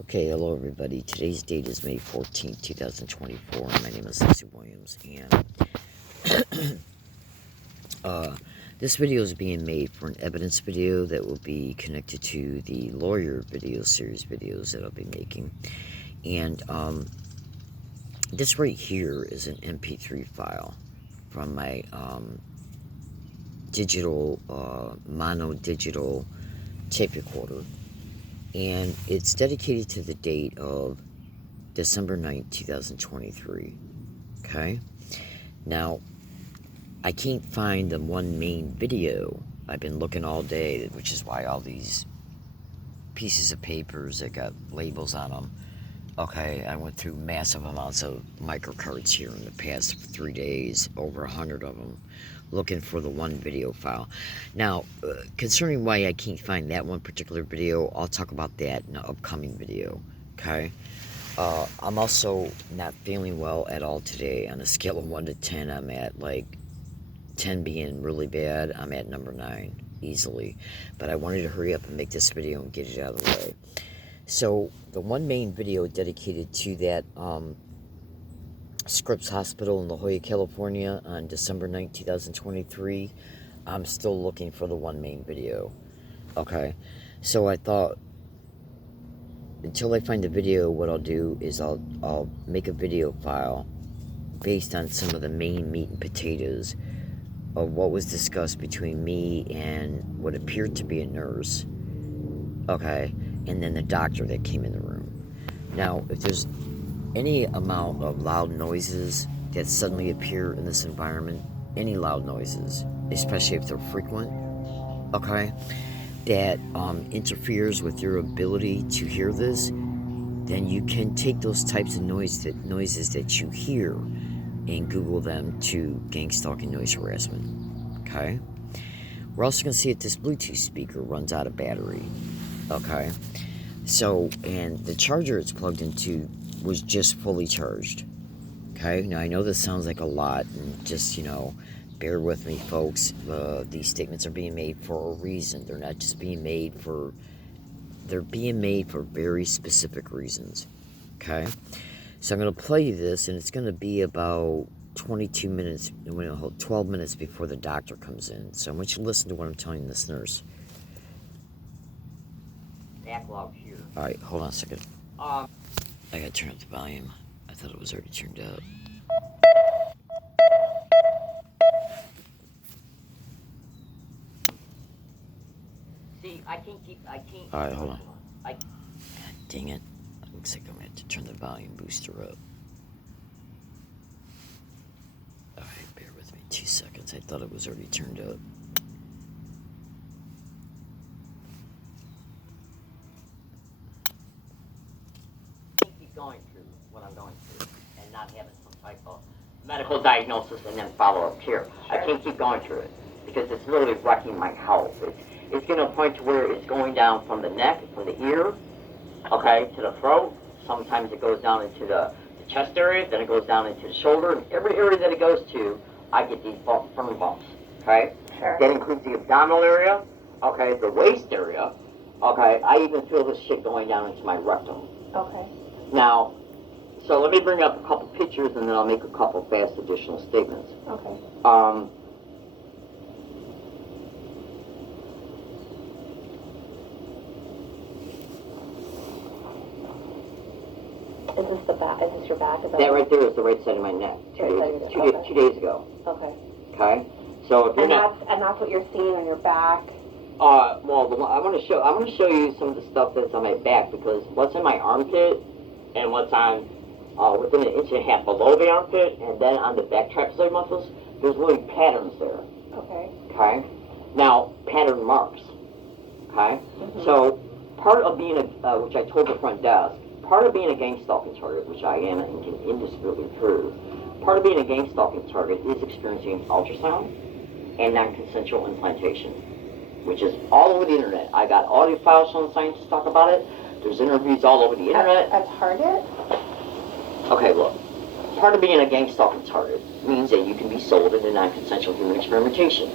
Okay, hello everybody. Today's date is May 14th, 2024. My name is Lacey Williams, and this video is being made for an evidence video that will be connected to the lawyer video series videos that I'll be making. And this right here is an MP3 file from my digital, mono digital tape recorder. And it's dedicated to the date of December 9th, 2023. Okay? Now, I can't find the one main video. I've been looking all day, which is why all these pieces of papers that got labels on them. Okay, I went through massive amounts of microcards here in the past 3 days, over 100 of them, looking for the one video file. Now, concerning why I can't find that one particular video, I'll talk about that in an upcoming video, okay? I'm also not feeling well at all today. On a scale of 1 to 10, I'm at like 10 being really bad. I'm at number 9, easily. But I wanted to hurry up and make this video and get it out of the way. So, the one main video dedicated to that Scripps Hospital in La Jolla, California on December 9th, 2023, I'm still looking for the one main video. Okay, so I thought, until I find the video, what I'll do is I'll make a video file based on some of the main meat and potatoes of what was discussed between me and what appeared to be a nurse. Okay, and then the doctor that came in the room. Now, if there's any amount of loud noises that suddenly appear in this environment, any loud noises, especially if they're frequent, okay, that interferes with your ability to hear this, then you can take those types of noises that you hear and Google them to gang stalking noise harassment, okay? We're also going to see if this Bluetooth speaker runs out of battery, okay? So, and the charger it's plugged into was just fully charged, okay? Now, I know this sounds like a lot, and just, bear with me, folks. These statements are being made for a reason. They're not just being made for... They're being made for very specific reasons, okay? So I'm going to play you this, and it's going to be about 12 minutes before the doctor comes in. So I want you to listen to what I'm telling this nurse. Backlog here. All right, hold on a second. I got to turn up the volume. I thought it was already turned up. See, I can't. All right, hold on. God dang it. Looks like I'm going to have to turn the volume booster up. All right, bear with me 2 seconds. I thought it was already turned up. Keep going through what I'm going through and not having some type of medical diagnosis and then follow-up care. I can't keep going through it because it's really wrecking my health. It's getting to a point to where it's going down from the neck, from the ear, okay, to the throat. Sometimes it goes down into the chest area, then it goes down into the shoulder, and every area that it goes to, I get these firm bumps, okay? Sure. That includes the abdominal area, okay, the waist area, okay? I even feel this shit going down into my rectum. Okay. Now, so let me bring up a couple pictures, and then I'll make a couple fast additional statements. Okay. Is this the back? Is this your back? That right there is the right side of my neck. Two days ago. Okay. Okay. So if you're and that's what you're seeing on your back. Well, I want to show you some of the stuff that's on my back, because what's in my armpit and what's on within an inch and a half below the armpit, and then on the back trapezoid muscles, there's really patterns there. Okay. Okay. Now, pattern marks. Okay. Mm-hmm. So part of being which I told the front desk. Part of being a gang stalking target, which I am and can indisputably prove, part of being a gang stalking target is experiencing ultrasound and non-consensual implantation, which is all over the internet. I got audio files from scientists talk about it. There's interviews all over the internet. At Target? Okay, look. Part of being a gang stalking target means that you can be sold into non-consensual human experimentation.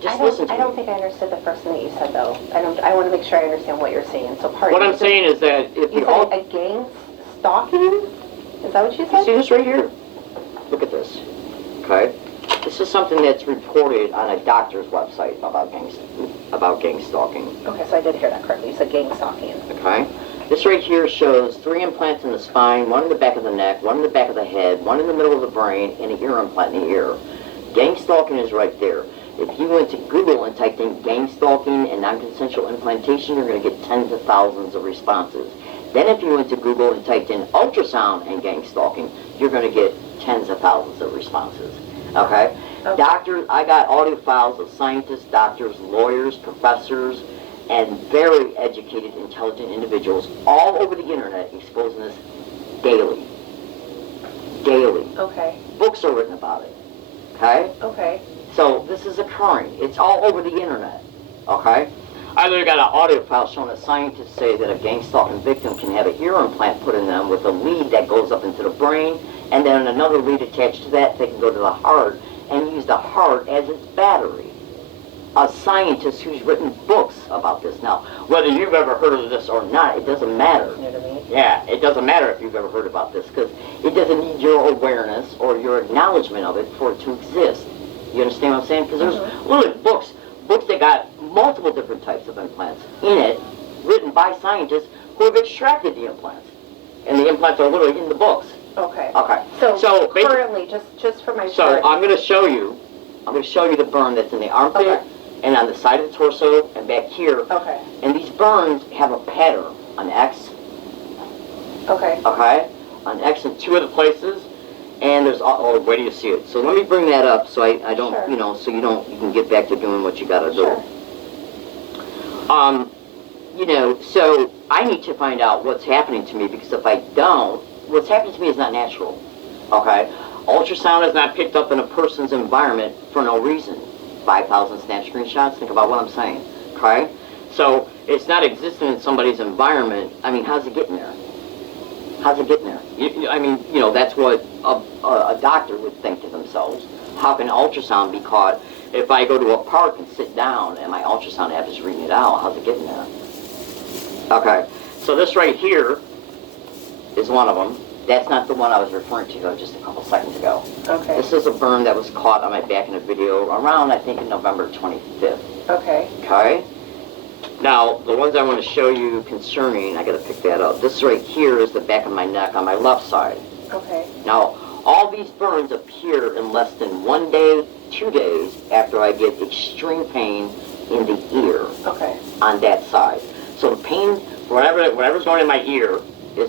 Just listen to me. I don't think I understood the first thing that you said, though. I want to make sure I understand what you're saying. So, What I'm saying is that if you said a gang stalking? Is that what you you said? see this right here? Look at this. Okay? This is something that's reported on a doctor's website about gang stalking. Okay, so I did hear that correctly. You said gang stalking. Okay? This right here shows 3 implants in the spine, 1 in the back of the neck, 1 in the back of the head, 1 in the middle of the brain, and an ear implant in the ear. Gang stalking is right there. If you went to Google and typed in gang stalking and non-consensual implantation, you're going to get tens of thousands of responses. Then if you went to Google and typed in ultrasound and gang stalking, you're going to get tens of thousands of responses. Okay? Doctors, I got audio files of scientists, doctors, lawyers, professors, and very educated, intelligent individuals all over the internet exposing this daily. Daily. Okay. Books are written about it. Okay? Okay. So this is occurring. It's all over the internet. Okay? I literally got an audio file showing that scientists say that a gang stalking victim can have a ear implant put in them with a lead that goes up into the brain, and then another lead attached to that, they can go to the heart and use the heart as its battery. A scientist who's written books about this. Now, whether you've ever heard of this or not, it doesn't matter. You know what I mean? Yeah, it doesn't matter if you've ever heard about this, because it doesn't need your awareness or your acknowledgement of it for it to exist. You understand what I'm saying? Because there's literally books that got multiple different types of implants in it, written by scientists who have extracted the implants. And the implants are literally in the books. Okay. Okay. So currently, just for my So I'm going to show you the burn that's in the armpit and on the side of the torso and back here. Okay. And these burns have a pattern, an X. Okay. Okay? An X in 2 of the places. And there's, where do you see it? So let me bring that up so I don't, Sure. So you can get back to doing what you got to do. Sure. So I need to find out what's happening to me, because if I don't, what's happening to me is not natural. Okay? Ultrasound is not picked up in a person's environment for no reason. 5,000 snap screenshots, think about what I'm saying. Okay? So it's not existing in somebody's environment. I mean, how's it getting there? How's it getting there? That's what a doctor would think to themselves. How can ultrasound be caught if I go to a park and sit down and my ultrasound app is reading it out? How's it getting there? Okay, so this right here is one of them. That's not the one I was referring to though, just a couple seconds ago. Okay. This is a burn that was caught on my back in a video around, I think, in November 25th. Okay. Okay? Now, the ones I want to show you concerning, I got to pick that up. This right here is the back of my neck on my left side. Okay. Now, all these burns appear in less than 1 day, 2 days after I get extreme pain in the ear. Okay. On that side. So the pain, whatever's going in my ear,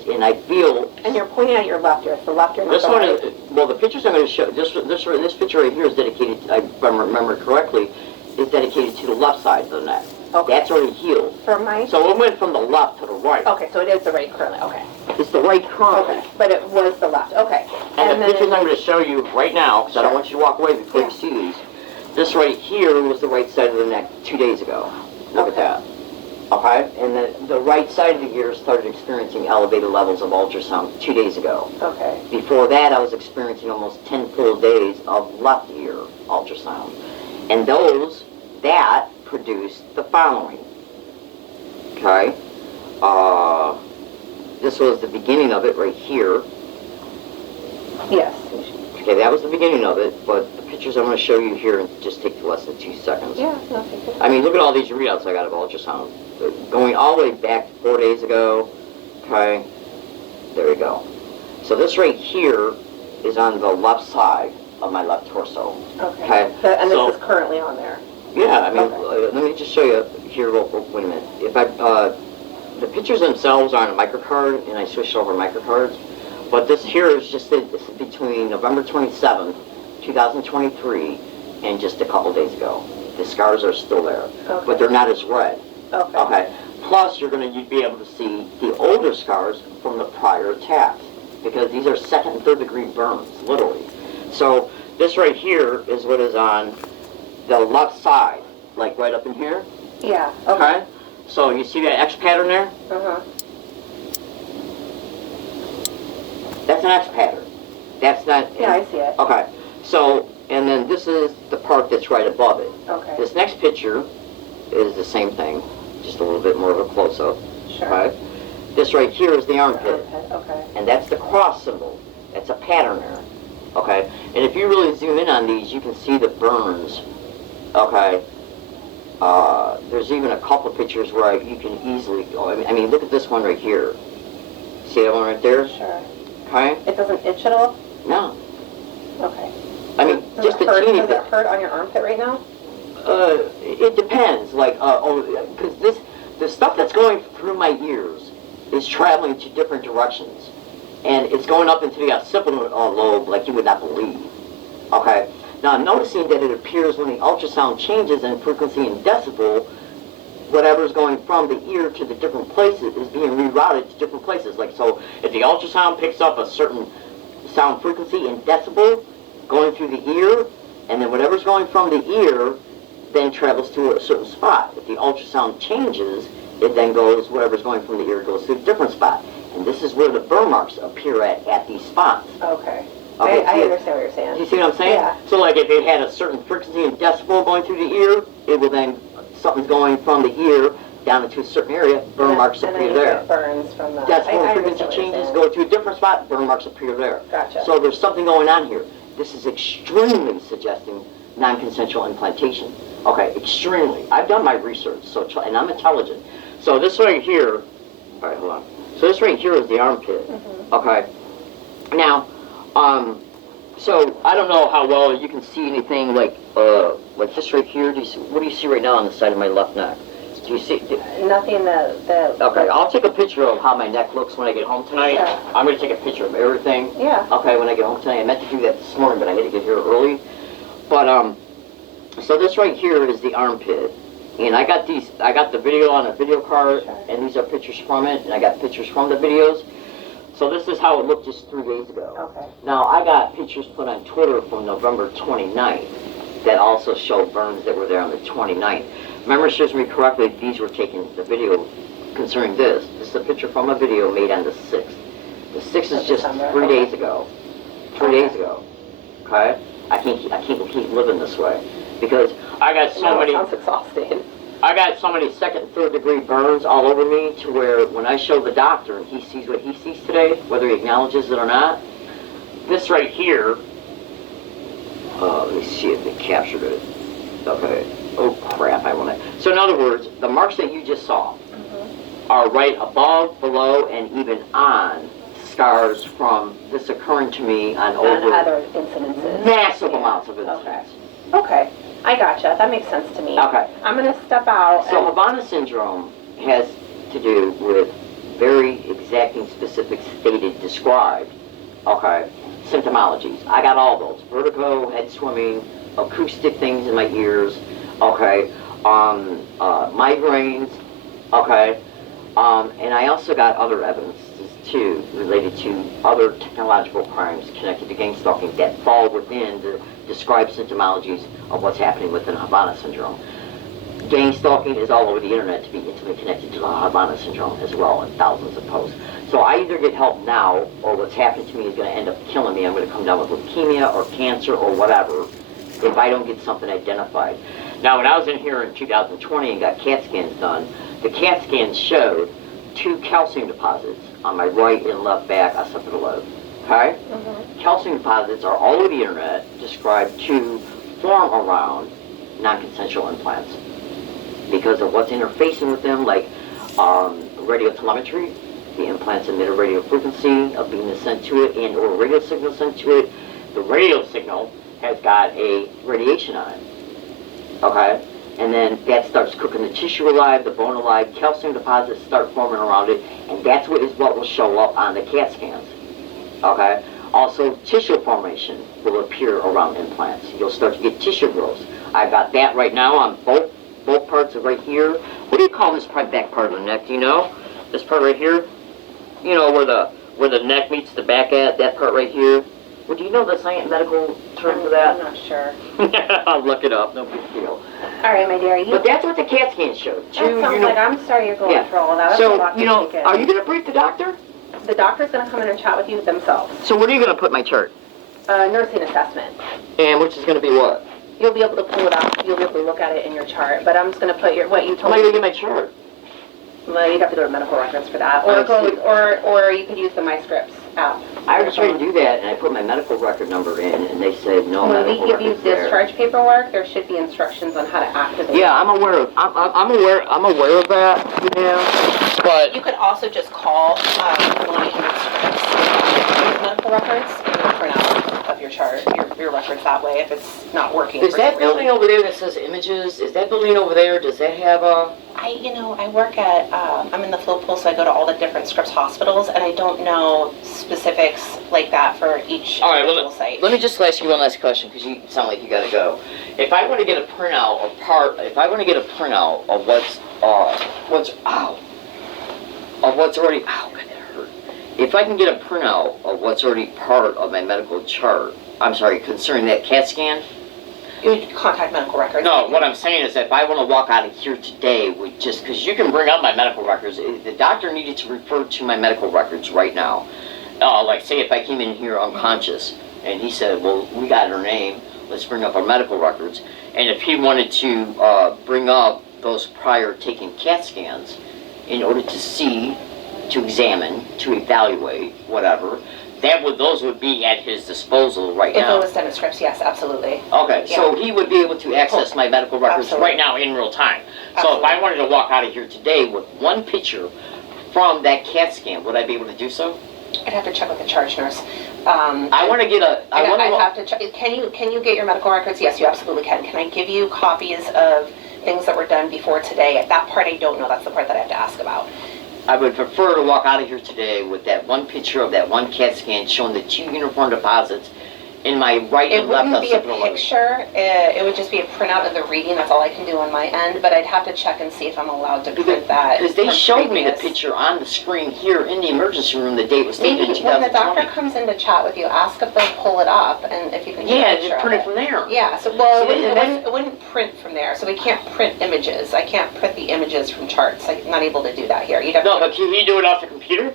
and I feel. And you're pointing at your left ear. It's the left ear. This one is, well, the pictures I'm going to show. This picture right here is dedicated. If I remember correctly, is dedicated to the left side of the neck. Okay. That's already healed. For my. So it went from the left to the right. Okay, so it is the right currently. Okay. It's the right currently. Okay. But it was the left. Okay. And the pictures I'm going to show you right now, because I don't want you to walk away before Yeah. you see these. This right here was the right side of the neck 2 days ago. Look at that. Okay? And the right side of the ear started experiencing elevated levels of ultrasound 2 days ago. Okay. Before that, I was experiencing almost 10 full days of left ear ultrasound. And that produced the following. Okay? This was the beginning of it right here. Yes. Okay, that was the beginning of it, but the pictures I'm going to show you here just take less than 2 seconds. Yeah, no, take it. I mean, look at all these readouts I got of ultrasound. Going all the way back to 4 days ago. Okay, there we go. So this right here is on the left side of my left torso. Okay. And this is currently on there. Yeah, I mean, Okay. let me just show you here. Wait a minute. If the pictures themselves are on a microcard, and I switched over microcards. But this here is just this is between November 27th, 2023, and just a couple days ago. The scars are still there, Okay. but they're not as red. Okay. Okay. Plus, you're going to be able to see the older scars from the prior attacks, because these are 2nd and 3rd degree burns, literally. So this right here is what is on the left side, like right up in here. Yeah. Okay. So you see that X pattern there? Uh-huh. That's an X pattern. That's not. Yeah, I see it. Okay. So and then this is the part that's right above it. Okay. This next picture is the same thing, just a little bit more of a close-up. Sure. Okay? This right here is the armpit, Okay. and that's the cross symbol. That's a pattern there. Okay? And if you really zoom in on these, you can see the burns. Okay? There's even a couple of pictures where you can easily go. I mean, look at this one right here. See that one right there? Sure. Okay? It doesn't itch at all? No. Okay. I mean, Does just it a hurt, teeny does bit. it hurt on your armpit right now? It depends. Like, because the stuff that's going through my ears is traveling to different directions. And it's going up into the occipital lobe like you would not believe. Okay? Now, I'm noticing that it appears when the ultrasound changes in frequency and decibel, whatever's going from the ear to the different places is being rerouted to different places. Like, so if the ultrasound picks up a certain sound frequency in decibel going through the ear, and then whatever's going from the ear then travels to a certain spot. If the ultrasound changes, it then goes, whatever's going from the ear goes to a different spot. And this is where the burn marks appear at these spots. Okay. Okay, I understand what you're saying. Do you see what I'm saying? Yeah. So like if it had a certain frequency and decibel going through the ear, it will then, something's going from the ear down into a certain area, burn marks and appear then there. it burns from the... Decibel I frequency understand what you're changes, saying. go to a different spot, burn marks appear there. Gotcha. So there's something going on here. This is extremely suggesting non-consensual implantation. Okay, extremely. I've done my research, and I'm intelligent. So this right here, all right, hold on. So this right here is the armpit. Mm-hmm. Okay. Now, so I don't know how well you can see anything like this right here. What do you see right now on the side of my left neck? Do you see? Nothing that... Okay, I'll take a picture of how my neck looks when I get home tonight. Sure. I'm going to take a picture of everything. Yeah. Okay, when I get home tonight. I meant to do that this morning, but I had to get here early. But, so this right here is the armpit. And I got the video on a video card, Sure. and these are pictures from it, and I got pictures from the videos. So this is how it looked just 3 days ago. Okay. Now, I got pictures put on Twitter from November 29th that also show burns that were there on the 29th. Memory serves me correctly, these were taken, the video concerning this. This is a picture from a video made on the 6th. The 6th is just 3 days ago. 3 days ago. Okay? I can't keep living this way. Because I got so many... Sounds exhausting. I got so many second and third degree burns all over me to where when I show the doctor and he sees what he sees today, whether he acknowledges it or not, this right here, let me see if it captured it. Okay. Oh crap, I want to. So in other words, the marks that you just saw are right above, below, and even on scars from this occurring to me on And over other incidences. massive amounts of incidents. Okay. I gotcha. That makes sense to me. Okay. I'm going to step out. So Havana syndrome has to do with very exacting, specific, stated, described, okay, symptomologies. I got all those. Vertigo, head swimming, acoustic things in my ears, okay, migraines, okay, and I also got other evidences too related to other technological crimes connected to gang stalking that fall within the described symptomologies of what's happening within Havana syndrome. Gang stalking is all over the internet to be intimately connected to the Havana syndrome as well, and thousands of posts. So I either get help now, or what's happening to me is going to end up killing me. I'm going to come down with leukemia or cancer or whatever if I don't get something identified. Now, when I was in here in 2020 and got CAT scans done, the CAT scans showed 2 calcium deposits on my right and left back occipital lobe. Okay? Calcium deposits are all over the internet described to form around non-consensual implants because of what's interfacing with them, like radio telemetry. The implants emit a radio frequency, a beam is sent to it, and or a radio signal sent to it. The radio signal has got a radiation on it. Okay? And then that starts cooking the tissue alive, the bone alive, calcium deposits start forming around it, and that's what will show up on the CAT scans. Okay? Also, tissue formation will appear around implants. You'll start to get tissue growth. I've got that right now on both parts of right here. What do you call this back part of the neck? Do you know? This part right here? You know where the neck meets the back at, that part right here? Well, do you know the science medical term for that? I'm not sure. I'll look it up, no big deal. All right, my dear. But that's what the CAT scans showed. That sounds like, I'm sorry you're going through all of that. That's a So, lot to you know, take in. are you going to brief the doctor? The doctor's going to come in and chat with you themselves. So what are you going to put in my chart? nursing assessment. And which is going to be what? You'll be able to pull it up. You'll be able to look at it in your chart. But I'm just going to put what you How told am I going me. to get my chart? Well, you'd have to go to medical records for that, I see. or you could use the Scripps app. I already tried to do that, and I put my medical record number in, and they said no When we medical give you records there. discharge paperwork, there should be instructions on how to activate. Yeah, I'm aware of that. Yeah, but You could also just call 1-800-SCRIPPS medical records and you'll print out of your chart, your records that way if it's not working. is for that some building reason. over there that says images? Is that building over there? Does that have a? I work at, I'm in the float pool, so I go to all the different Scripps hospitals, and I don't know specifics like that for each All right, individual site. let me just ask you one last question because you sound like you got to go. If I want to get a printout if I want to get a printout of what's already, God, that hurt. If I can get a printout of what's already part of my medical chart, I'm sorry, concerning that CAT scan. You would contact medical records. No, what I'm saying is that if I want to walk out of here today with just, because you can bring up my medical records, if the doctor needed to refer to my medical records right now. Like say if I came in here unconscious and he said, well, we got her name, let's bring up our medical records. And if he wanted to bring up those prior taken CAT scans in order to see, to examine, to evaluate, whatever, those would be at his disposal right If now. it was done at Scripps, yes, absolutely. Okay, so Yeah. he would be able to access my medical records Absolutely. right now in real time. So Absolutely. if I wanted to walk out of here today with one picture from that CAT scan, would I be able to do so? I'd have to check with the charge nurse. I want to get a. I have to check. Can you get your medical records? Yes, you absolutely can. Can I give you copies of things that were done before today? That part I don't know. That's the part that I have to ask about. I would prefer to walk out of here today with that one picture of that one CAT scan showing the 2 uniform deposits in my right It and left wouldn't be a occipital lobe. picture. It would just be a printout of the reading. That's all I can do on my end. But I'd have to check and see if I'm allowed to print that. Because they from showed me the previous. picture on the screen here in the emergency room the date was taken in Maybe when the 2020. doctor comes in to chat with you, ask if they'll pull it up and if you can get Yeah, a picture just of print it from there. Yeah, so well, See, and then- it wouldn't print from there, so we can't print images. I can't print the images from charts. I'm not able to do that here. You'd have No, to, but can he do it off the computer?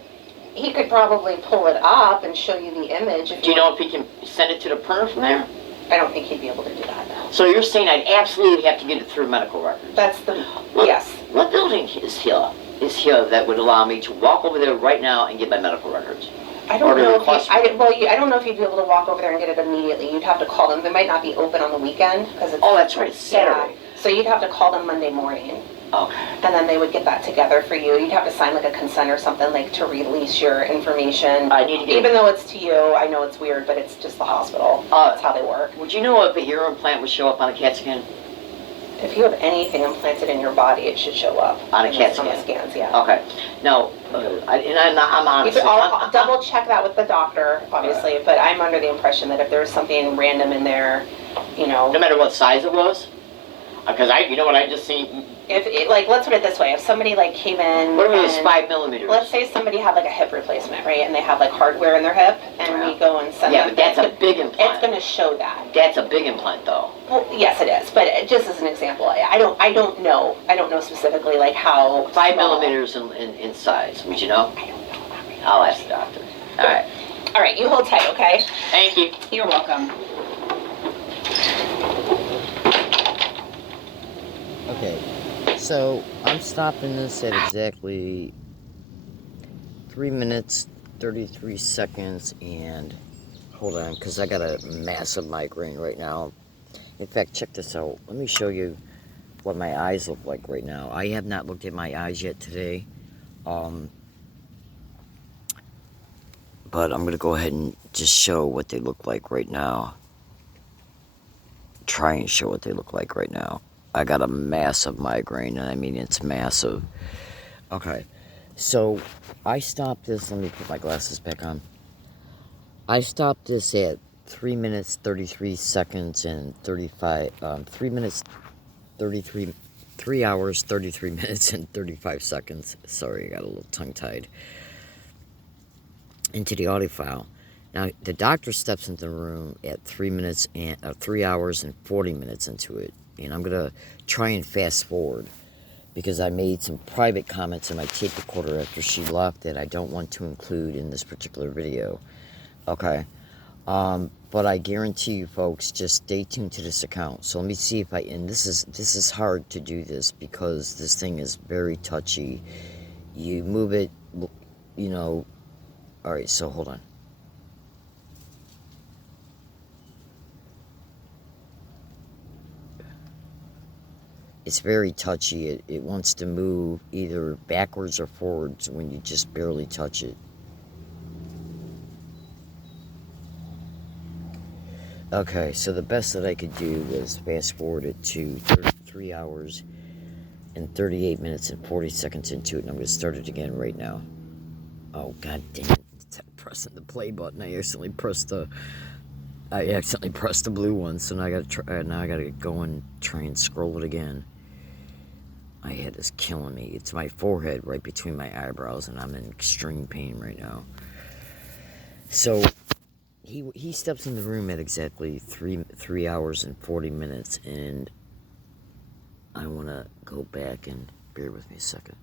he could probably pull it up and show you the image. If Do you know if he can send it to the printer from there? I don't think he'd be able to do that. No. So you're saying I'd absolutely have to get it through medical records? That's the What- yes. What building is here that would allow me to walk over there right now and get my medical records? I don't Or to know if request- I don't know if you'd be able to walk over there and get it immediately. You'd have to call them. They might not be open on the weekend because it's. Oh, that's right, it's Saturday. Yeah. So you'd have to call them Monday morning. Okay. And then they would get that together for you. You'd have to sign like a consent or something like to release your information. I need to get- Even though it's to you, I know it's weird, but it's just the hospital. That's how they work. Would you know if a ear implant would show up on a CAT scan? If you have anything implanted in your body, it should show up On a CAT on the scan? scans. Yeah. Okay. Now, I'm honest. I'll double check that with the doctor, obviously, but I'm under the impression that if there was something random in there, No matter what size it was? Because you know what I just seen? let's put it this way: if somebody came in, What if it was and- 5 millimeters? Let's say somebody had like a hip replacement, right? And they have like hardware in their hip, and we go and send Yeah, them. but that's a big It's implant. going to show that. That's a big implant, though. Well, yes, it is. But just as an example, I don't know. I don't know specifically like how 5 small. millimeters in size. Would you know? I don't know. Not really. I'll ask the doctor. All right. All right, you hold tight, okay? Thank you. You're welcome. Okay, so I'm stopping this at exactly 3 minutes, 33 seconds, and hold on, because I got a massive migraine right now. In fact, check this out. Let me show you what my eyes look like right now. I have not looked at my eyes yet today, but I'm going to go ahead and just show what they look like right now. Try and show what they look like right now. I got a massive migraine, and I mean it's massive. Okay, so I stopped this. Let me put my glasses back on. I stopped this at 3 minutes 33 seconds and 35. 3 hours 33 minutes and 35 seconds. Sorry, I got a little tongue-tied. Into the audio file. Now the doctor steps into the room at 3 hours and 40 minutes into it. And I'm going to try and fast forward because I made some private comments in my tape recorder after she left that I don't want to include in this particular video. Okay. But But I guarantee you, folks, just stay tuned to this account. So let me see if and this is hard to do this because this thing is very touchy. You move it, you know. All right, so hold on. It's very touchy. It wants to move either backwards or forwards when you just barely touch it. Okay, so the best that I could do was fast forward it to 3 hours and 38 minutes and 40 seconds into it, and I'm going to start it again right now. Oh, god damn it. It's pressing the play button. I accidentally pressed the blue one, so now I gotta go and try and scroll it again. My head is killing me. It's my forehead right between my eyebrows, and I'm in extreme pain right now. So he steps in the room at exactly 3 hours and 40 minutes, and I want to go back and bear with me a second.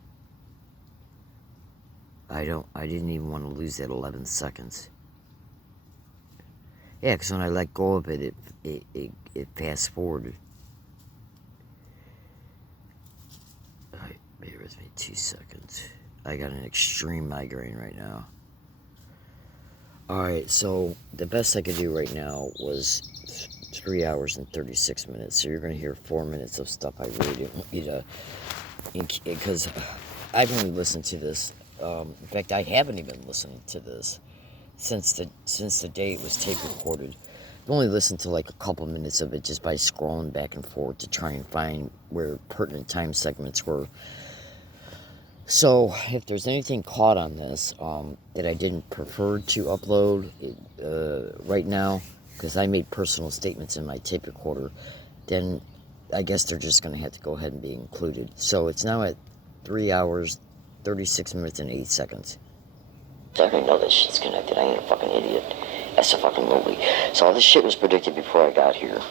I didn't even want to lose that 11 seconds. Yeah, because when I let go of it, it fast forwarded. Alright, bear with me 2 seconds. I got an extreme migraine right now. Alright, so the best I could do right now was 3 hours and 36 minutes. So you're going to hear 4 minutes of stuff I really didn't want you to... Because I've only listened to this. In fact, I haven't even listened to this since the day it was tape recorded. I've only listened to like a couple minutes of it just by scrolling back and forth to try and find where pertinent time segments were. So if there's anything caught on this that I didn't prefer to upload right now, because I made personal statements in my tape recorder, then I guess they're just going to have to go ahead and be included. So it's now at 3 hours, 36 minutes, and 8 seconds. I didn't know this shit's connected. I ain't a fucking idiot. That's a fucking movie. So all this shit was predicted before I got here.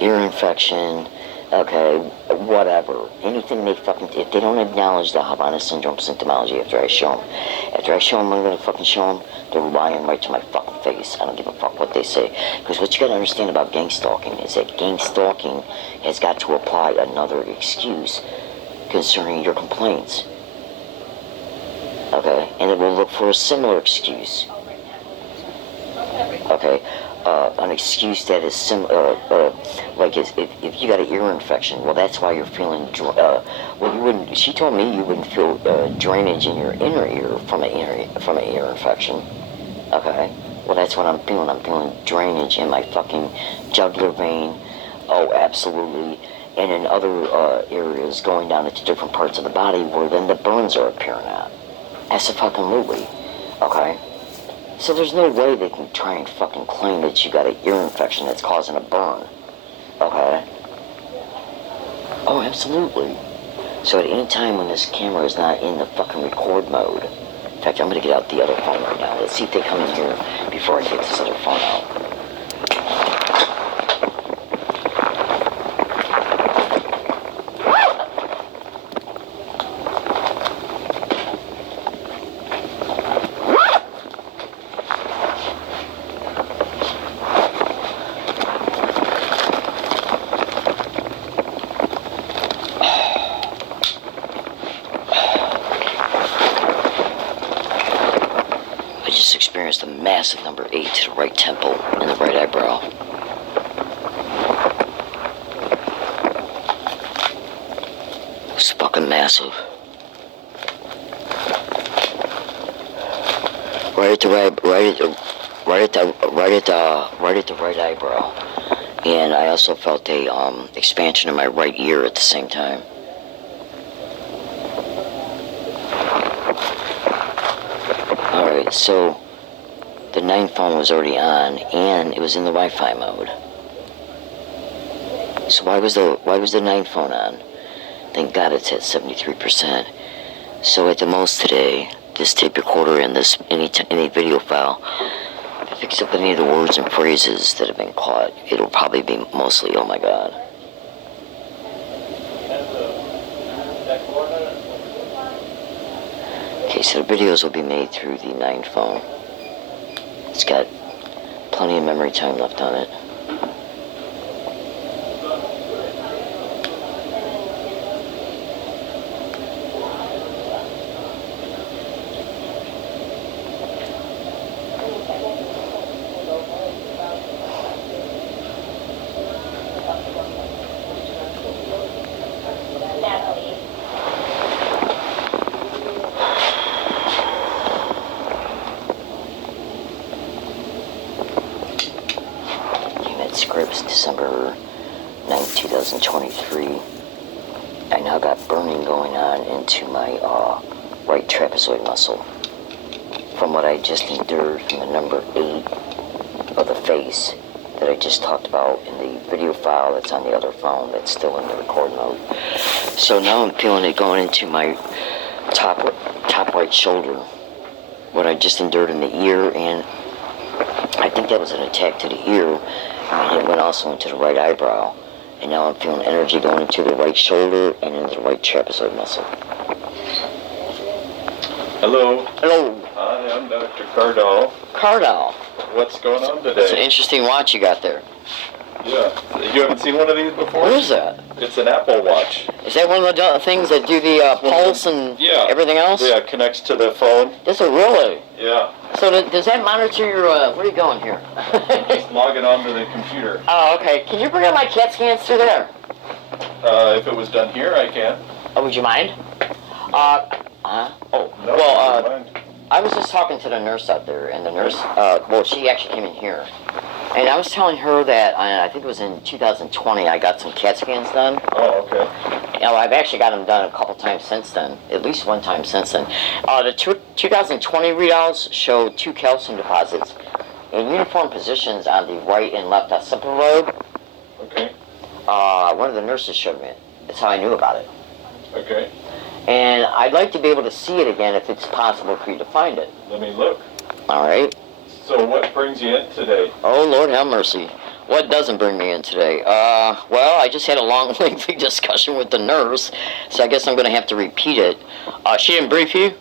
Ear infection, okay, whatever. Anything they fucking... If they don't acknowledge the Havana Syndrome symptomology after I show them. After I show them what I'm going to fucking show them, they're lying right to my fucking face. I don't give a fuck what they say. Because what you got to understand about gang stalking is that gang stalking has got to apply another excuse concerning your complaints. Okay? And it will look for a similar excuse. Okay? An excuse that is similar, like if you got an ear infection, well, that's why you're feeling, well, you wouldn't, she told me you wouldn't feel drainage in your inner ear from an ear infection. Okay? Well, that's what I'm feeling. I'm feeling drainage in my fucking jugular vein. Oh, absolutely. And in other areas going down into different parts of the body where then the burns are appearing at. That's a fucking movie. Okay? So there's no way they can try and fucking claim that you got an ear infection that's causing a burn. Okay? Oh, absolutely. So at any time when this camera is not in the fucking record mode, in fact, I'm gonna get out the other phone right now. Let's see if they come in here before I get this other phone out. Experienced a massive number 8 to the right temple and the right eyebrow. It's fucking massive. Right at the right eyebrow. And I also felt a expansion in my right ear at the same time. Alright, so the 9 phone was already on, and it was in the Wi-Fi mode. So why was the 9 phone on? Thank God it's at 73%. So at the most today, this tape recorder and this any video file, if it picks up any of the words and phrases that have been caught, it'll probably be mostly, oh my God. Okay, so the videos will be made through the 9 phone. It's got plenty of memory time left on it. Scripps, December 9th, 2023. I now got burning going on into my right trapezoid muscle from what I just endured from the number 8 of the face that I just talked about in the video file that's on the other phone that's still in the record mode. So now I'm feeling it going into my top right shoulder, what I just endured in the ear, and I think that was an attack to the ear. And it went also into the right eyebrow. And now I'm feeling energy going into the right shoulder and into the right trapezoid muscle. Hello. Hello. Hi, I'm Dr. Cardall. Cardall. What's going on today? That's an interesting watch you got there. Yeah. You haven't seen one of these before? What is that? It's an Apple Watch. Is that one of the things that do the pulse and everything else? Yeah, it connects to the phone. This is really? Yeah. So does that monitor your, where are you going here? Just log it onto the computer. Oh, okay. Can you bring up my CAT scans through there? If it was done here, I can. Oh, would you mind? No, Well, never mind. I was just talking to the nurse out there, and the nurse, well, she actually came in here. And I was telling her that, I think it was in 2020, I got some CAT scans done. Oh, okay. You know, I've actually got them done a couple times since then, at least one time since then. The 2020 readouts show 2 calcium deposits in uniform positions on the right and left occipital lobe. Okay. One of the nurses showed me it. That's how I knew about it. Okay. And I'd like to be able to see it again if it's possible for you to find it. Let me look. All right. So what brings you in today? Oh, Lord have mercy. What doesn't bring me in today? Well, I just had a long, lengthy discussion with the nurse, so I guess I'm going to have to repeat it. She didn't brief you?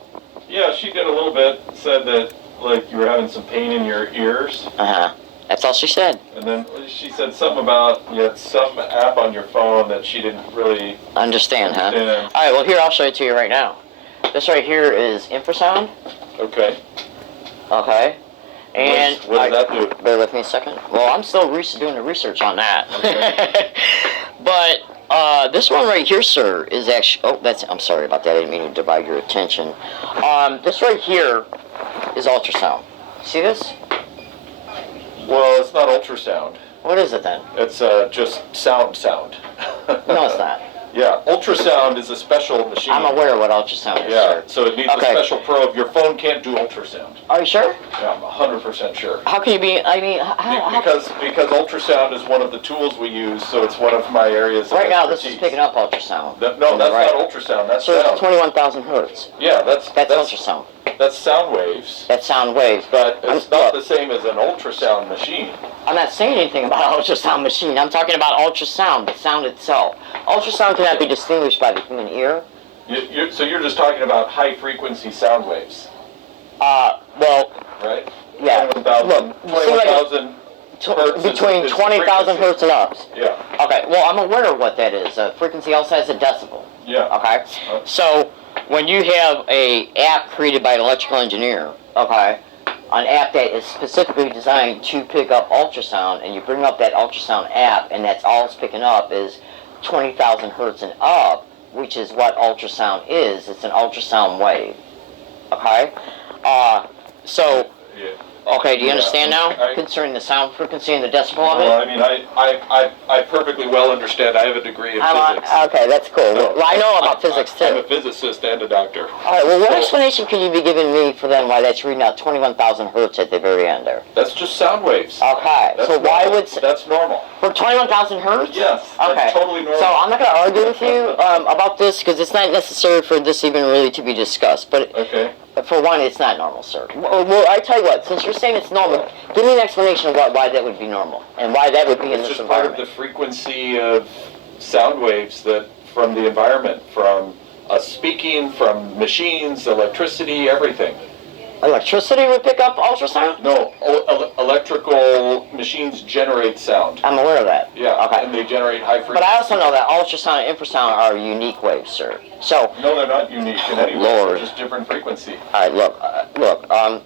Yeah, she did a little bit. Said that, like, you were having some pain in your ears. Uh-huh. That's all she said. And then she said something about you had some app on your phone that she didn't really Understand, huh? understand. All right, well, here, I'll show it to you right now. This right here is infrasound. Okay. Okay. And what does that do? Bear with me a second. Well, I'm still doing the research on that. Okay. But this one right here, sir, is actually... Oh, I'm sorry about that. I didn't mean to divide your attention. This right here is ultrasound. See this? Well, it's not ultrasound. What is it then? It's just sound. No, it's not. Yeah, ultrasound is a special machine. I'm aware of what ultrasound is, Yeah, sir. so it needs a special probe. Your phone can't do ultrasound. Are you sure? Yeah, I'm 100% sure. How can you be... I mean... Because ultrasound is one of the tools we use, so it's one of my areas of Right now, expertise. this is picking up ultrasound. No, that's not ultrasound. That's so sound. it's 21,000 hertz. Yeah, that's ultrasound. That's sound waves. That's sound waves. But it's not the same as an ultrasound machine. I'm not saying anything about ultrasound machine. I'm talking about ultrasound, the sound itself. Ultrasound cannot be distinguished by the human ear. So you're just talking about high-frequency sound waves. Well... Right? Yeah. 21,000 hertz. Between 20,000 hertz and up. Yeah. Okay, well, I'm aware of what that is. Frequency also has a decibel. Yeah. Okay? So, when you have a app created by an electrical engineer, okay, an app that is specifically designed to pick up ultrasound, and you bring up that ultrasound app, and that's all it's picking up is 20,000 hertz and up, which is what ultrasound is. It's an ultrasound wave. Okay? Okay, do you understand now concerning the sound frequency and the decibel of it? Well, I mean, I perfectly well understand. I have a degree in physics. Okay, that's cool. Well, I know about physics, too. I'm a physicist and a doctor. All right, well, what explanation can you be giving me for then why that's reading out 21,000 hertz at the very end there? That's just sound waves. Okay, so why would... That's normal. For 21,000 hertz? Yes, that's totally normal. So I'm not going to argue with you about this because it's not necessary for this even really to be discussed. But for one, it's not normal, sir. Well, I tell you what, since you're saying it's normal, give me an explanation of why that would be normal and why that would be in this environment. It's just part of the frequency of sound waves that from the environment, from speaking from machines, electricity, everything. Electricity would pick up ultrasound? No, electrical machines generate sound. I'm aware of that. Yeah, Okay. and they generate high frequency. But I also know that ultrasound and infrasound are unique waves, sir. So, No, they're not unique in any way. Lord. They're just different frequency. all right, look. I'm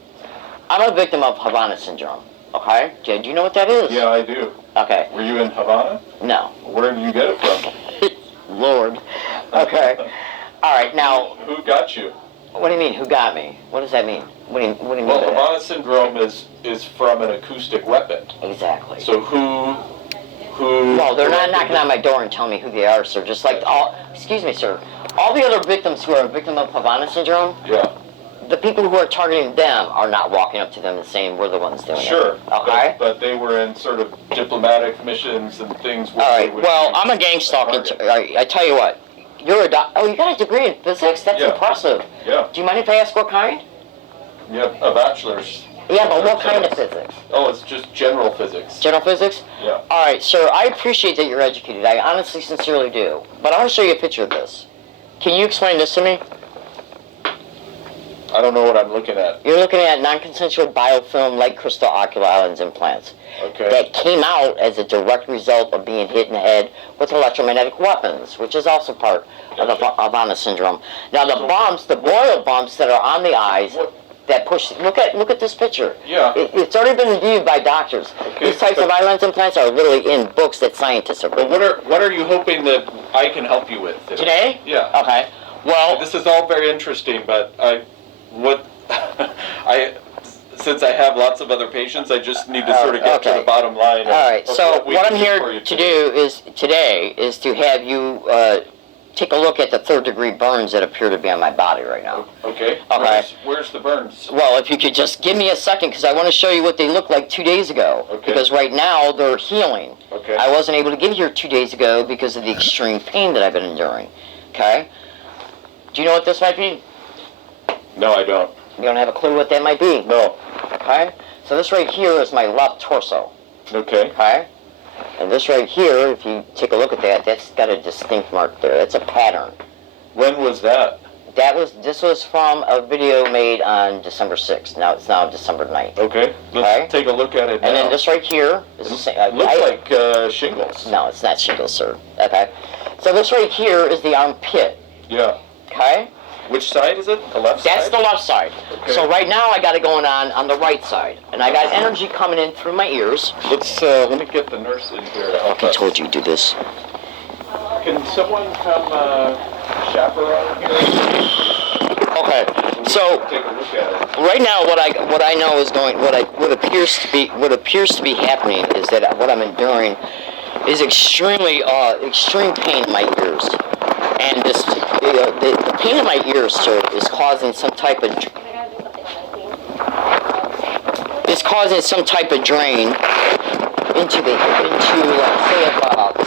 a victim of Havana syndrome. Okay, do you know what that is? Yeah, I do. Okay. Were you in Havana? No. Where did you get it from? Lord. Okay. All right. Now, Who got you? what do you mean? Who got me? What does that mean? What do you mean Well, by that? Havana syndrome is from an acoustic weapon. Exactly. So who? Well, they're not knocking on my door and telling me who they are, sir. Just like excuse me, sir. All the other victims who are a victim of Havana syndrome, Yeah. the people who are targeting them are not walking up to them and saying we're the ones doing Sure. it. Okay. But they were in sort of diplomatic missions and things. Where All they right. would Well, be I'm a gang stalking. target. All right, I tell you what. You're a oh, you got a degree in physics? That's Yeah. impressive. Yeah. Do you mind if I ask what kind? Yeah, a bachelor's. Yeah, but what kind of physics? Oh, it's just general physics. General physics? Yeah. All right, sir, I appreciate that you're educated. I honestly, sincerely do. But I want to show you a picture of this. Can you explain this to me? I don't know what I'm looking at. You're looking at non-consensual biofilm light crystal ocular lens implants Okay. that came out as a direct result of being hit in the head with electromagnetic weapons, which is also part of the Havana syndrome. Now, the bumps, the boil bumps that are on the eyes, that push. Look at this picture. Yeah. It's already been reviewed by doctors. Okay, These types of eye lens implants are literally in books that scientists have But written. what are you hoping that I can help you with today? Today? Yeah. Okay. Well, This is all very interesting, but since I have lots of other patients, I just need to sort of get to okay. the bottom line. all right. So we what can I'm do here for you to today. do is to have you take a look at the third-degree burns that appear to be on my body right now. Okay. Okay. Where's the burns? Well, if you could just give me a second, because I want to show you what they look like 2 days ago. Okay. Because right now they're healing. Okay. I wasn't able to get here 2 days ago because of the extreme pain that I've been enduring. Okay. Do you know what this might be? No, I don't. You don't have a clue what that might be. No. Okay. So this right here is my left torso. Okay. Okay. And this right here, if you take a look at that, that's got a distinct mark there. It's a pattern. When was that? This was from a video made on December 6th. Now it's now December 9th. Okay. Let's Okay. take a look at it now. And then this right here is the same. It looks like shingles. No, it's not shingles, sir. Okay. So this right here is the armpit. Yeah. Okay. Which side is it? The left That's side? the left side. Okay. So right now I got it going on the right side, and I got energy coming in through my ears. Let me get the nurse in here to help I us. told you to do this. Can someone come chaperone here? Okay. So Take a look at it. right now, what I know is what appears to be happening is that what I'm enduring is extreme pain in my ears, and this the pain in my ears, sir, is causing some type of drain into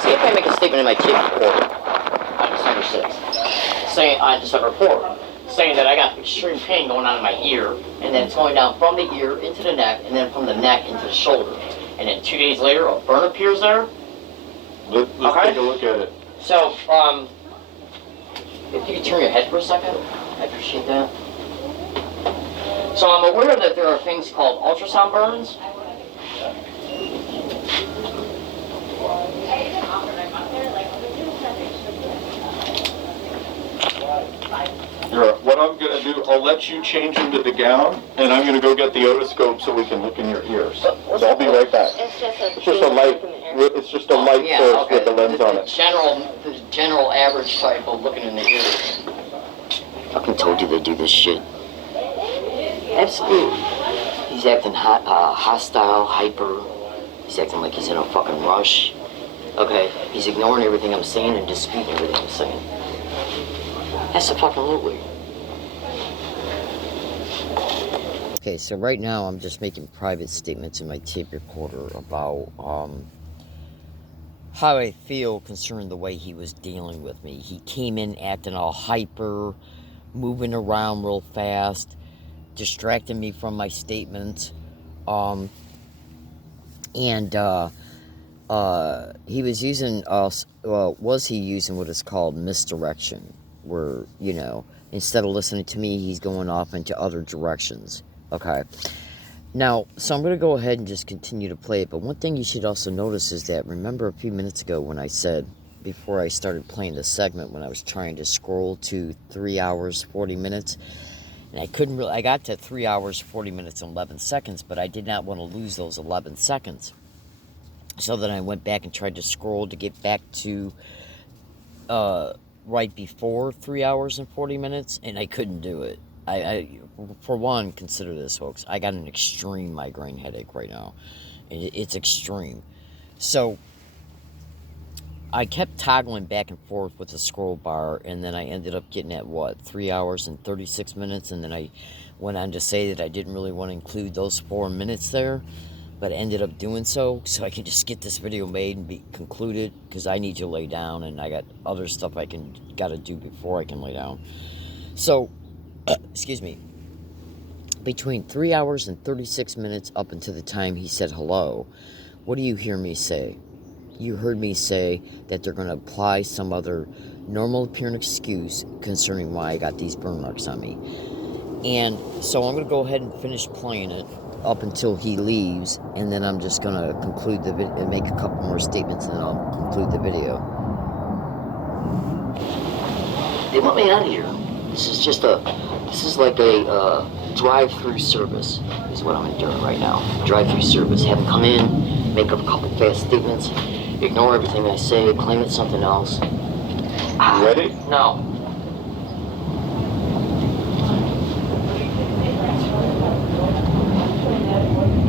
say if I make a statement in my tape recorder on December 6th, saying on December 4th. Saying that I got extreme pain going on in my ear, and then it's going down from the ear into the neck, and then from the neck into the shoulder. And then 2 days later, a burn appears there. Let's Okay. take a look at it. So, if you could turn your head for a second, I appreciate that. So I'm aware that there are things called ultrasound burns. What I'm going to do, I'll let you change into the gown, and I'm going to go get the otoscope so we can look in your ears. So I'll be right back. It's just a light. It's just a light Yeah, source okay. with the lens on The it. general average type of looking in the ears. Fucking told you they do this shit. Absolutely. He's acting hostile, hyper. He's acting like he's in a fucking rush. Okay, he's ignoring everything I'm saying and disputing everything I'm saying. Absolutely. Okay, so right now I'm just making private statements in my tape recorder about how I feel concerning the way he was dealing with me. He came in acting all hyper, moving around real fast, distracting me from my statements, and he was using was he using what is called misdirection? where, instead of listening to me, he's going off into other directions. Okay. Now, so I'm going to go ahead and just continue to play it. But one thing you should also notice is that, remember a few minutes ago when I said, before I started playing the segment, when I was trying to scroll to 3 hours, 40 minutes, and I couldn't really, I got to 3 hours, 40 minutes, and 11 seconds, but I did not want to lose those 11 seconds. So then I went back and tried to scroll to get back to right before 3 hours and 40 minutes, and I couldn't do it. I for one, consider this, folks. I got an extreme migraine headache right now, and it's extreme. So I kept toggling back and forth with the scroll bar, and then I ended up getting at 3 hours and 36 minutes, and then I went on to say that I didn't really want to include those 4 minutes there, but I ended up doing so I can just get this video made and be concluded, because I need to lay down, and I got other stuff gotta do before I can lay down. So, excuse me, between 3 hours and 36 minutes up until the time he said hello, what do you hear me say? You heard me say that they're going to apply some other normal appearing excuse concerning why I got these burn marks on me. And so I'm going to go ahead and finish playing it up until he leaves, and then I'm just going to conclude the video and make a couple more statements, and then I'll conclude the video. They want me out of here. This is like a drive-through service is what I'm enduring right now. Drive-through service. Have them come in, make up a couple fast statements, ignore everything I say, claim it's something else. You ready? No.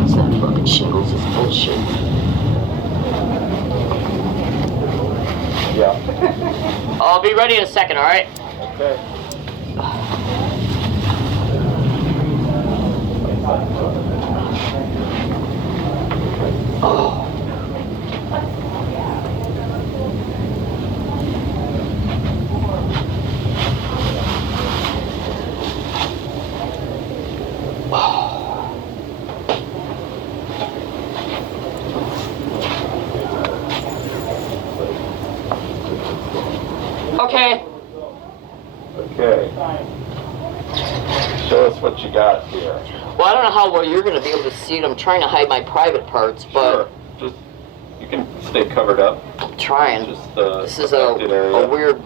It's not fucking shingles, it's bullshit. Yeah. I'll be ready in a second, alright? Okay. Oh. Okay. Okay. Show us what you got here. Well, I don't know how well you're going to be able to see it. I'm trying to hide my private parts, but... Sure. Just, you can stay covered up. I'm trying. Just this is affected area. a weird...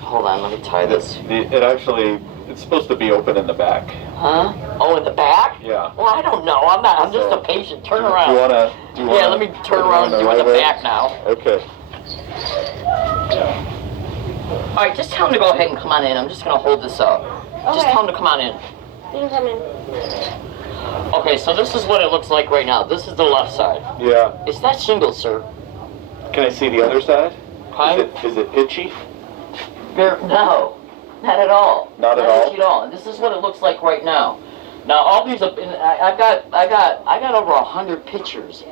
Hold on, let me tie this. It's supposed to be open in the back. Huh? Oh, in the back? Yeah. Well, I don't know. I'm just a patient. Turn around. Do you wanna, yeah, let me turn around and do it in the back now. Okay. All right, just tell him to go ahead and come on in. I'm just going to hold this up. Okay. Just tell him to come on in. You can come in. Okay, so this is what it looks like right now. This is the left side. Yeah. It's not shingles, sir. Can I see the other side? Okay. Is it itchy? No, not at all. Not at all? Itchy at all. And this is what it looks like right now. Now, all these, I got over 100 pictures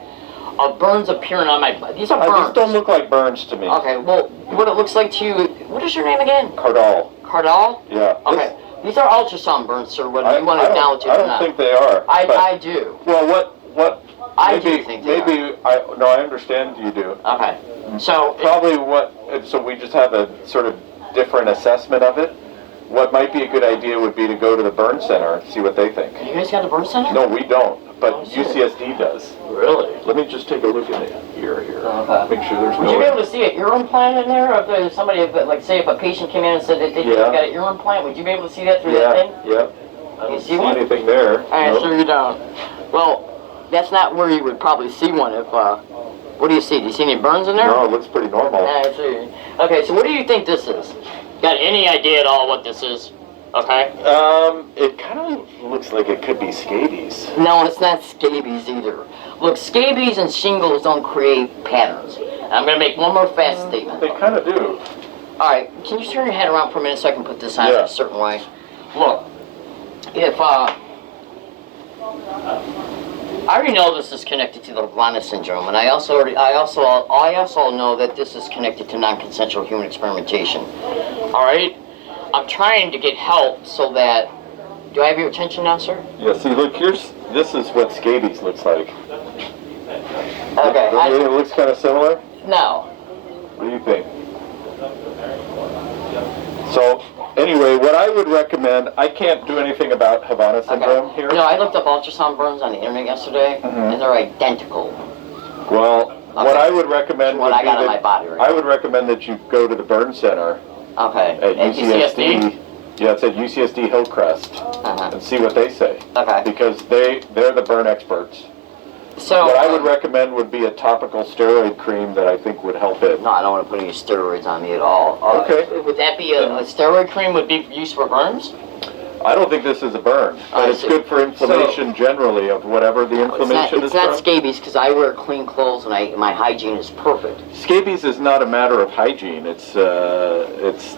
of burns appearing on my body. These are burns. These don't look like burns to me. Okay, well, what it looks like to you, what is your name again? Cardall. Cardall? Yeah. Okay. These are ultrasound burns, sir, whether you want to acknowledge it or not. I don't think they are. I do. Well, what? I maybe, do think they maybe are. I understand you do. Okay. So Probably so we just have a sort of different assessment of it. What might be a good idea would be to go to the burn center and see what they think. You guys got the burn center? No, we don't, but Oh, shit. UCSD does. Really? Let me just take a look in the ear here. Okay. Make sure there's Would no... you be able to see an ear implant in there? Or if there's somebody, like, say if a patient came in and said that they Yeah. got an ear implant, would you be able to see that through that thing? Yeah. I You don't see see one? anything there. Alright, Nope. sure you don't. Well, that's not where you would probably see one if, what do you see? Do you see any burns in there? No, it looks pretty normal. I see. Okay, so what do you think this is? Got any idea at all what this is? Okay. It kind of looks like it could be scabies. No, it's not scabies either. Look, scabies and shingles don't create patterns. I'm going to make one more fast statement. They kind of do. All right, can you turn your head around for a minute so I can put this on in Yeah. a certain way? Look, if, I already know this is connected to the Lana syndrome, and I also know that this is connected to non-consensual human experimentation. All right? I'm trying to get help so that... Do I have your attention now, sir? Yeah, see, look, this is what scabies looks like. Okay. It looks kind of similar? No. What do you think? So, Anyway, what I would recommend, I can't do anything about Havana syndrome here. You know, I looked up ultrasound burns on the internet yesterday, and they're identical. Well, what I would recommend What would I got be on my that, body right I would recommend that you go to the burn center Okay. at UCSD? UCSD. Yeah, it's at UCSD Hillcrest, Uh-huh. and see what they say. Okay. Because they're the burn experts. So, What I would recommend would be a topical steroid cream that I think would help it. no, I don't want to put any steroids on me at all. Okay. Would that be a steroid cream would be used for burns? I don't think this is a burn, but I it's see. good for inflammation generally of whatever the inflammation It's is not from. scabies because I wear clean clothes and my hygiene is perfect. Scabies is not a matter of hygiene. It's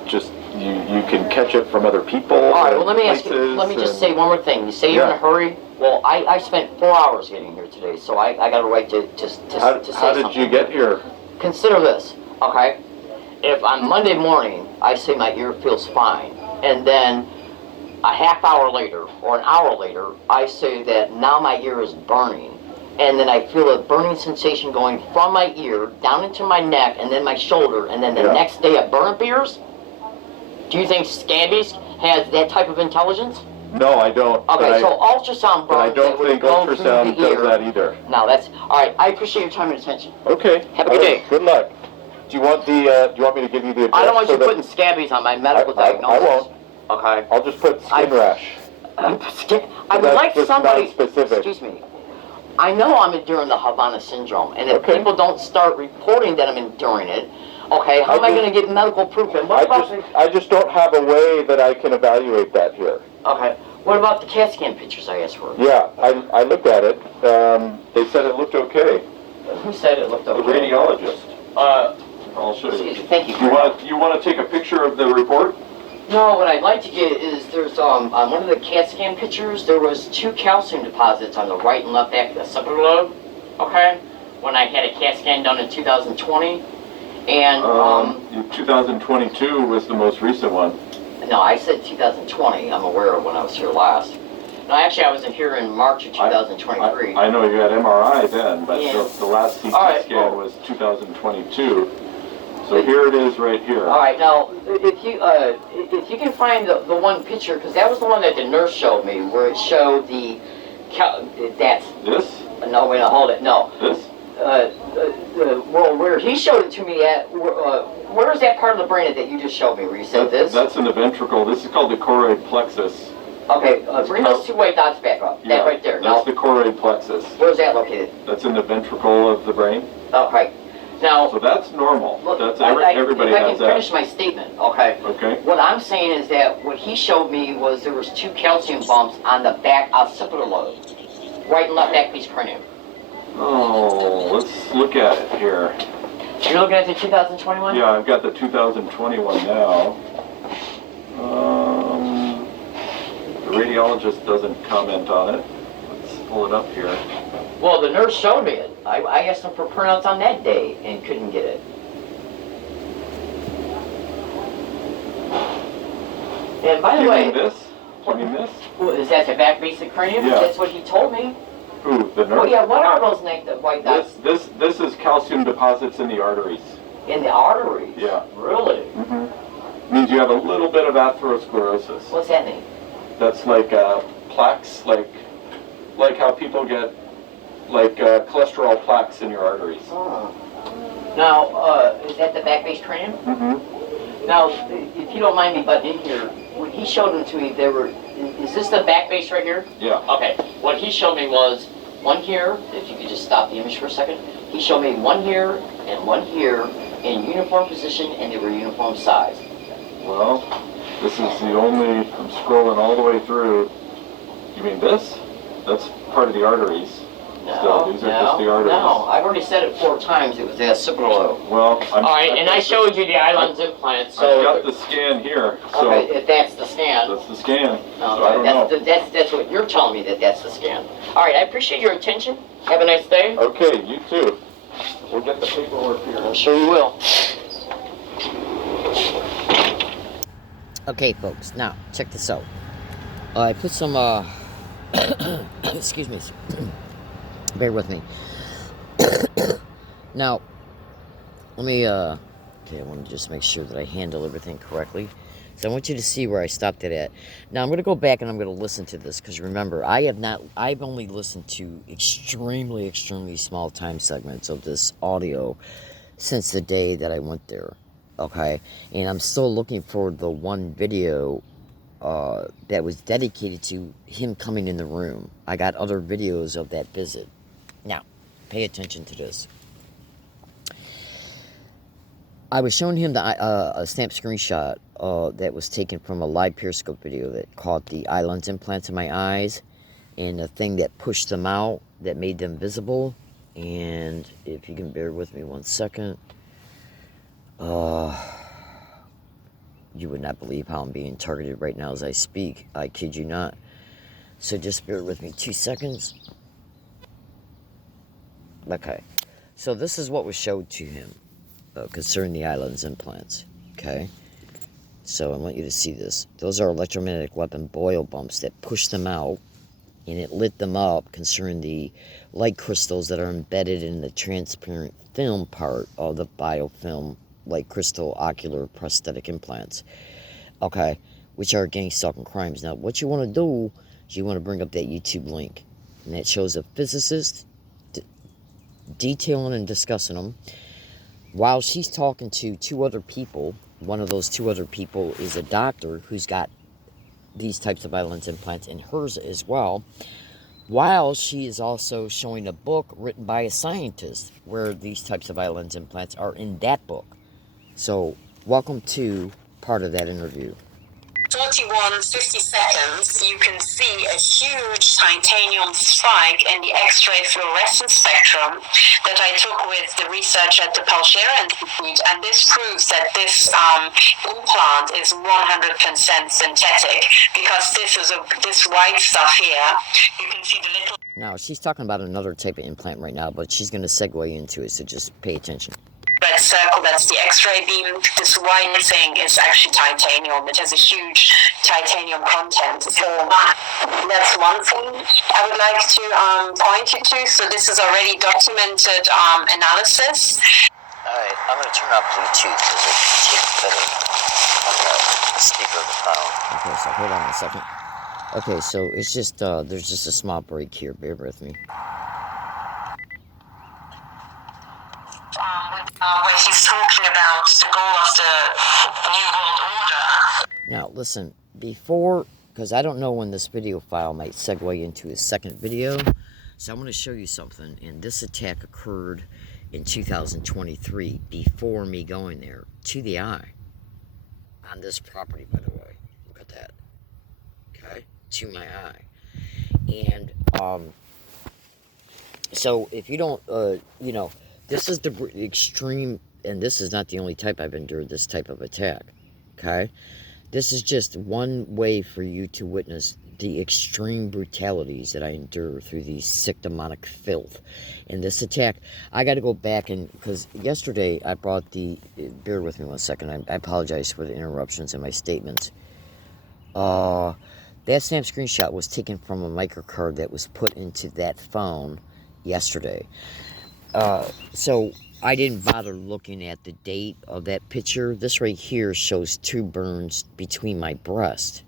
just you can catch it from other people. All right, well, let me ask you, places, let me just and- say one more thing. You say you're in a Yeah. hurry. Well, I spent 4 hours getting here today, so I got a right to say How did something. you get here? Consider this, okay? If on Monday morning I say my ear feels fine, and then a half hour later or an hour later I say that now my ear is burning, and then I feel a burning sensation going from my ear down into my neck and then my shoulder, and then the Yeah. next day a burn appears, do you think scabies has that type of intelligence? No, I don't. Okay, so ultrasound but I burns don't that would think go through ultrasound the does ear. that either. No, that's all right. I appreciate your time and attention. Okay. Have a good day. Good luck. Do you want do you want me to give you the address? I don't want you so that- putting scabies on my medical I diagnosis. won't. Okay. I'll just put skin rash. I would That's like just somebody. non-specific. Excuse me. I know I'm enduring the Havana syndrome, and if Okay. people don't start reporting that I'm enduring it, okay, how am I just- going to get medical proof? And what about I just don't have a way that I can evaluate that here. okay? What about the CAT scan pictures I asked for? Yeah, I looked at it. They said it looked okay. Who said it looked The okay? radiologist. I'll show Excuse you. me. Thank you. You want to take a picture of the report? No, what I'd like to get is there's on one of the CAT scan pictures there was 2 calcium deposits on the right and left back of the occipital lobe. Okay, when I had a CAT scan done in 2020, and 2022 was the most recent one. no, I said 2020. I'm aware of when I was here last. No, actually, I was in here in March of 2023. I know you had MRI then, but Yeah. the last CT All right, scan well- was 2022. So here it is right here. All right, now if you can find the one picture, because that was the one that the nurse showed me, where it showed that's This? no wait, hold it, no. This? Well, where he showed it to me at, where is that part of the brain that you just showed me? Where you said this? That's in the ventricle. This is called the choroid plexus. Okay, bring those 2 white dots back up. That right there. That's Now, the choroid plexus. where's that located? That's in the ventricle of the brain. Okay. Now, So that's normal. look, That's if everybody I can has finish that. my statement, okay? Okay. What I'm saying is that what he showed me was there was 2 calcium bumps on the back occipital lobe, right and left back piece cranium. Oh, let's look at it here. You're looking at the 2021? Yeah, I've got the 2021 now. The radiologist doesn't comment on it. Let's pull it up here. Well, the nurse showed me it. I asked them for printouts on that day and couldn't get it. And by the You way, mean this? You mean this? is that the back basic cranium? Yeah. That's what he told me. Who? The nurse? Oh yeah, what are those white dots? This is calcium deposits in the arteries. In the arteries? Yeah. Really? Means you have a little bit of atherosclerosis. What's that mean? That's like plaques, like how people get cholesterol plaques in your arteries. Oh. Now, is that the back base cranium? Now, if you don't mind me butting in here, when he showed them to me, is this the back base right here? Yeah. Okay, what he showed me was one here, if you could just stop the image for a second. He showed me one here and one here in uniform position, and they were uniform size. Well, this is the only, I'm scrolling all the way through. You mean this? That's part of the arteries. No, These are just the arteries. no, I've already said it 4 times, it was the occipital lobe. Well, All right, and I showed you the islands implant, I've so... got the scan here, so Okay, if that's the scan. that's the scan. So I Okay, don't know. that's what you're telling me, that's the scan. All right, I appreciate your attention. Have a nice day. Okay, you too. We'll get the paperwork here. I'm sure you will. Okay, folks, now, check this out. I put some, excuse me, bear with me. Now, let me, okay, I want to just make sure that I handle everything correctly. So I want you to see where I stopped it at. Now I'm going to go back and I'm going to listen to this, because remember, I've only listened to extremely, extremely small time segments of this audio since the day that I went there. Okay? And I'm still looking for the one video that was dedicated to him coming in the room. I got other videos of that visit. Now, pay attention to this. I was showing him a snap screenshot that was taken from a live Periscope video that caught the eye lens implants in my eyes and the thing that pushed them out that made them visible. And if you can bear with me 1 second, you would not believe how I'm being targeted right now as I speak. I kid you not. So just bear with me 2 seconds. Okay. So this is what was showed to him concerning the eye lens implants. Okay. So I want you to see this. Those are electromagnetic weapon boil bumps that push them out, and it lit them up concerning the light crystals that are embedded in the transparent film part of the biofilm light crystal ocular prosthetic implants. Okay, which are gang stalking crimes. Now, what you want to do is you want to bring up that YouTube link, and that shows a physicist detailing and discussing them while she's talking to two other people. One of those two other people is a doctor who's got these types of eye lens implants in hers as well, while she is also showing a book written by a scientist where these types of eye lens implants are in that book. So, welcome to part of that interview. 50 seconds, you can see a huge titanium spike in the X-ray fluorescence spectrum that I took with the research at the Palshera Institute, and this proves that this implant is 100% synthetic, because this white stuff here, you can see the little... Now, she's talking about another type of implant right now, but she's going to segue into it, so just pay attention. Red circle, that's the X-ray beam. This white thing is actually titanium. It has a huge titanium content. So that's one thing I would like to point you to. So this is already documented analysis. Alright, I'm going to turn off Bluetooth because it takes better on the speaker of the phone. Okay, so hold on a second. Okay, so it's just, there's just a small break here. Bear with me. Where he's talking about the goal of the New World Order. Now, listen, before, because I don't know when this video file might segue into a second video, so I'm going to show you something. And this attack occurred in 2023, before me going there, to the eye, on this property, by the way. Look at that. Okay? To my eye. And, so if you don't, you know, this is the extreme, and this is not the only type I've endured this type of attack, okay? This is just one way for you to witness the extreme brutalities that I endure through these sick demonic filth. And this attack, I got to go back and, because yesterday I brought the, bear with me 1 second, I apologize for the interruptions in my statements. That snap screenshot was taken from a microcard that was put into that phone yesterday. So I didn't bother looking at the date of that picture. This right here shows 2 burns between my breast.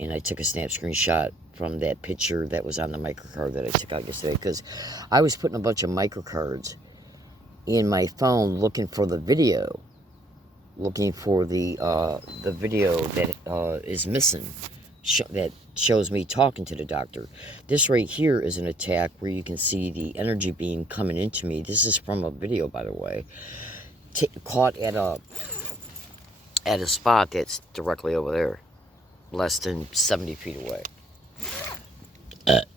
And I took a snap screenshot from that picture that was on the microcard that I took out yesterday. Because I was putting a bunch of microcards in my phone looking for the video. Looking for the video that is missing. That shows me talking to the doctor. This right here is an attack where you can see the energy beam coming into me. This is from a video, by the way. Caught at a spot that's directly over there. Less than 70 feet away.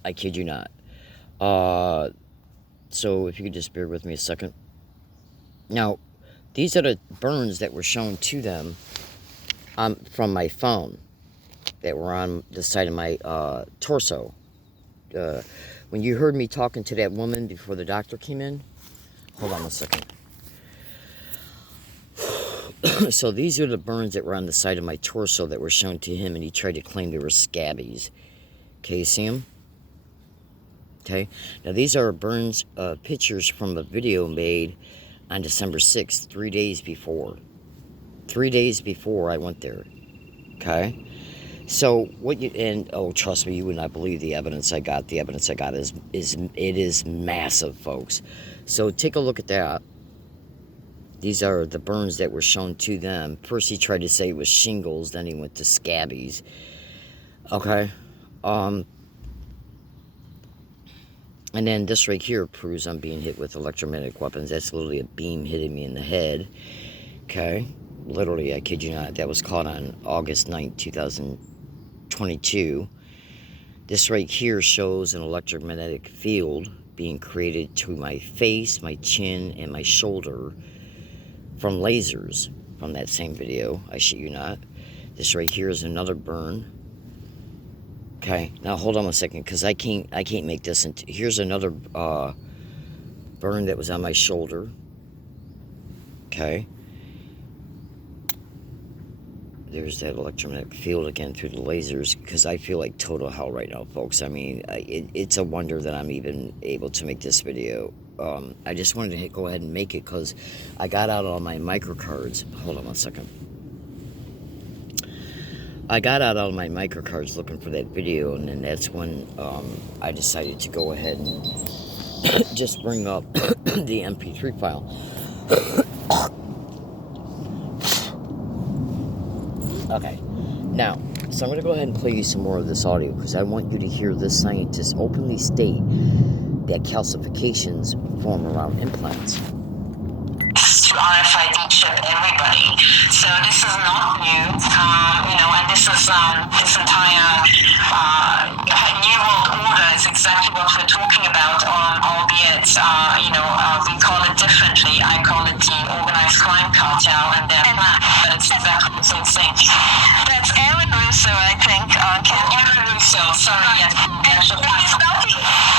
I kid you not. So if you could just bear with me a second. Now, these are the burns that were shown to them from my phone. That were on the side of my torso. When you heard me talking to that woman before the doctor came in, hold on a second. So these are the burns that were on the side of my torso that were shown to him, and he tried to claim they were scabies. Okay, you see them? Okay, now these are burns, pictures from a video made on December 6th, 3 days before. 3 days before I went there. Okay? So what you, and oh, trust me, you would not believe the evidence I got. The evidence I got is massive, folks. So take a look at that. These are the burns that were shown to them. First he tried to say it was shingles, then he went to scabies. Okay? And then this right here proves I'm being hit with electromagnetic weapons. That's literally a beam hitting me in the head. Okay? Literally, I kid you not. That was caught on August 9th, 2022. This right here shows an electromagnetic field being created to my face, my chin, and my shoulder from lasers from that same video. I shit you not. This right here is another burn. Okay, now hold on a second, because I can't make this into. Here's another burn that was on my shoulder. Okay. There's that electromagnetic field again through the lasers, because I feel like total hell right now, folks. I mean, it's a wonder that I'm even able to make this video. I just wanted to go ahead and make it because I got out all my microcards. Hold on one second. I got out all my microcards looking for that video, and then that's when I decided to go ahead and just bring up the MP3 file. Okay, now, so I'm going to go ahead and play you some more of this audio because I want you to hear this scientist openly state that calcifications form around implants. To RFID chip everybody. So this is not new, and this is this entire New World Order is exactly what we're talking about, albeit, we call it differently. I call it the organized crime cartel, and but it's exactly the same thing. That's Aaron Russo, I think. Aaron Russo, sorry, yes.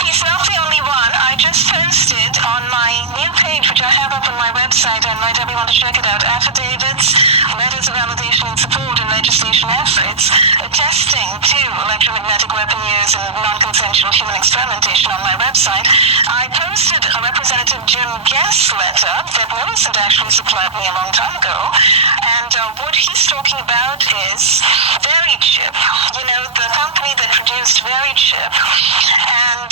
He's not the only one. I just posted on my new page, which I have up on my website, I invite everyone to check it out, affidavits, letters of validation and support and legislation efforts attesting to electromagnetic weapon use and non-consensual human experimentation on my website. I posted a Representative Jim Guest letter that Millicent actually supplied me a long time ago, and what he's talking about is VeriChip, the company that produced VeriChip, and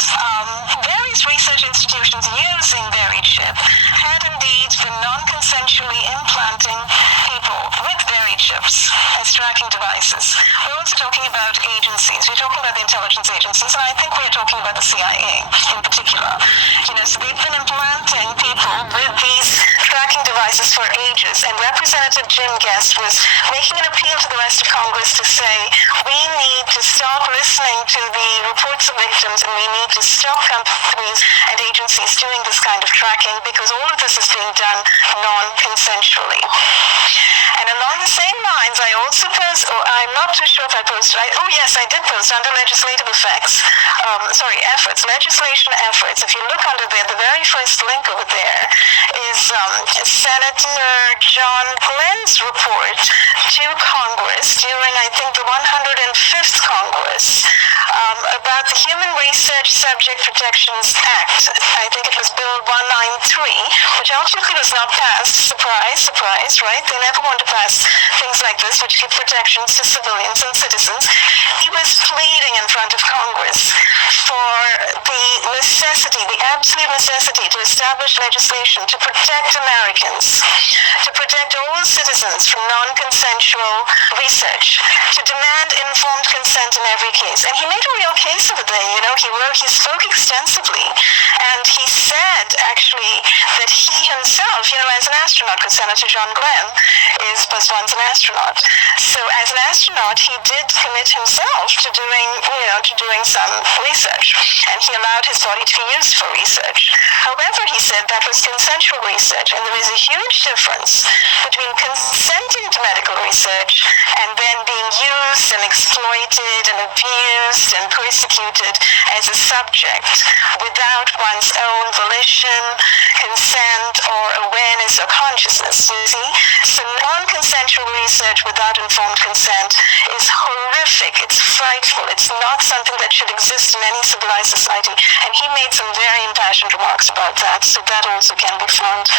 various research institutions using VeriChip had indeed been non-consensually implanting people with VeriChips as tracking devices. We're also talking about agencies. We're talking about the intelligence agencies, and I think we're talking about the CIA in particular. So they've been implanting people with these tracking devices for ages, and Representative Jim Guest was making an appeal to the rest of Congress to say, we need to stop listening to the reports of victims, and we need to stop companies and agencies doing this kind of tracking, because all of this is being done non-consensually. And along the same lines, I also post, I'm not too sure if I posted, yes, I did post under legislative efforts, legislation efforts. If you look under there, the very first link over there is Senator John Glenn's report to Congress during, I think, the 105th Congress about the Human Research Subject Protections Act. I think it was Bill 193, which ultimately was not passed. Surprise, surprise, right? They never want to pass things like this, which give protections to civilians and citizens. He was pleading in front of Congress for the necessity, the absolute necessity to establish legislation to protect Americans, to protect all citizens from non-consensual research, to demand informed consent in every case. And he made a real case of it there, he spoke extensively, and he said, actually, that he himself, as an astronaut, because Senator John Glenn was once an astronaut. So as an astronaut, he did commit himself to doing some research, and he allowed his body to be used for research. However, he said that was consensual research, and there is a huge difference between consenting to medical research and then being used and exploited and abused and persecuted as a subject without one's own volition, consent, or awareness or consciousness, you see? So non-consensual research without informed consent is horrific, it's frightful, it's not not something that should exist in any civilized society. And he made some very impassioned remarks about that. So that also can be found,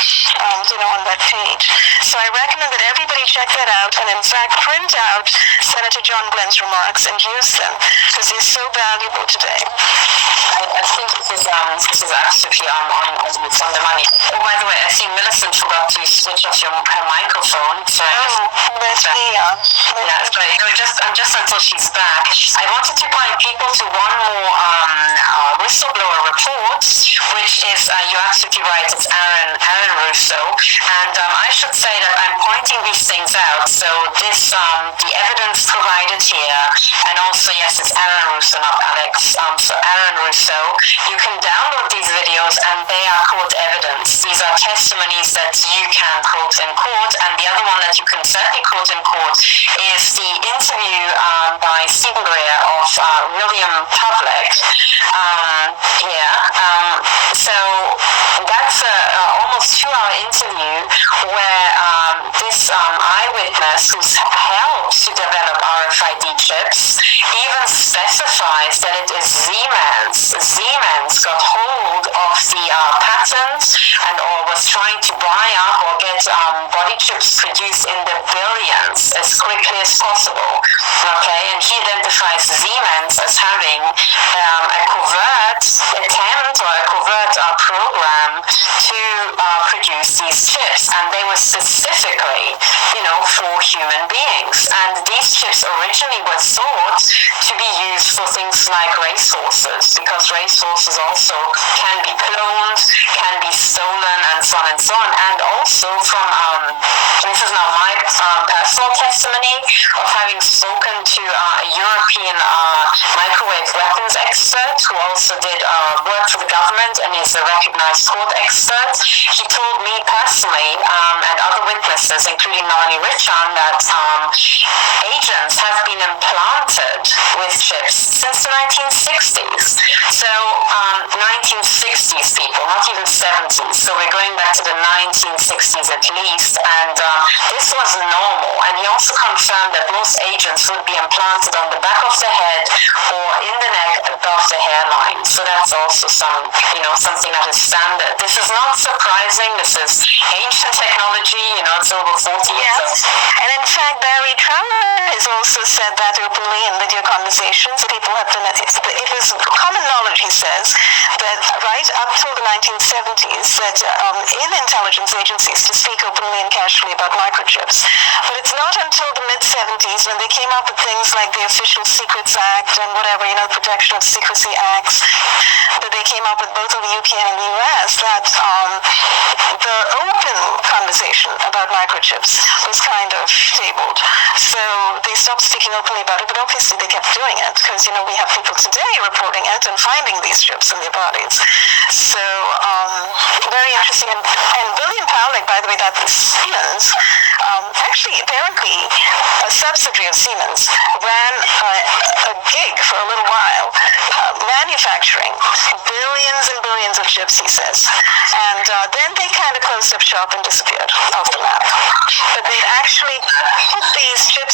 on that page. So I recommend that everybody check that out, and in fact print out Senator John Glenn's remarks and use them because they're so valuable today. I think this is absolutely on the money. Oh, by the way, I think Millicent forgot to switch off her microphone. So That's me. sorry. I'm just until she's back. I wanted to point people to one more whistleblower report, which is you're absolutely right. It's Aaron Russo, and I should say that I'm pointing these things out. So this the evidence provided here, and also yes, it's Aaron Russo, not Alex. So Aaron Russo, you can download these videos, and they are court evidence. These are testimonies that you can quote in court, and the other one that you can certainly quote in court is the interview by Stephen Greer of William Pavlik here. So that's a almost 2-hour interview where this eyewitness who's helped to develop RFID chips even specifies that it is Siemens. Siemens got hold of the patent or was trying to buy up or get body chips produced in the billions as quickly as possible. Okay, and he identifies Siemens as having a covert attempt or a covert program to produce these chips, and they were specifically, for human beings. And these chips originally were thought to be used for things like racehorses, because racehorses also can be cloned, can be stolen, and so on and so on. And also from, this is now my personal testimony of having spoken to a European microwave weapons expert who also did work for the government and is a recognized court expert. He told me personally and other witnesses, including Melanie Richan, that agents have been implanted with chips since the 1960s. So 1960s people, not even 70s. So we're going back to the 1960s at least, and this was normal. And he also confirmed that most agents would be implanted on the back of the head or in the neck above the hairline. So that's also something that is standard. This is not surprising. This is ancient technology. It's over 40 years old. And in fact, Barry Trower has also said that openly in video conversations. People have been, it was common knowledge, he says, that right up till the 1970s, that in intelligence agencies to speak openly and casually about microchips. But it's not until the mid-70s when they came up with things like the Official Secrets Act and whatever, Protection of Secrecy Acts, that they came up with both in the UK and in the US, that the open conversation about microchips was kind of tabled. So they stopped speaking openly about it, but obviously they kept doing it because, we have people today reporting it and finding these chips in their bodies. So very interesting. And William Pavlik, by the way, that Siemens, actually, apparently, a subsidiary of Siemens ran a gig for a little while, manufacturing billions and billions of chips, he says. And then they kind of closed up shop and disappeared off the map. But they'd actually put these chips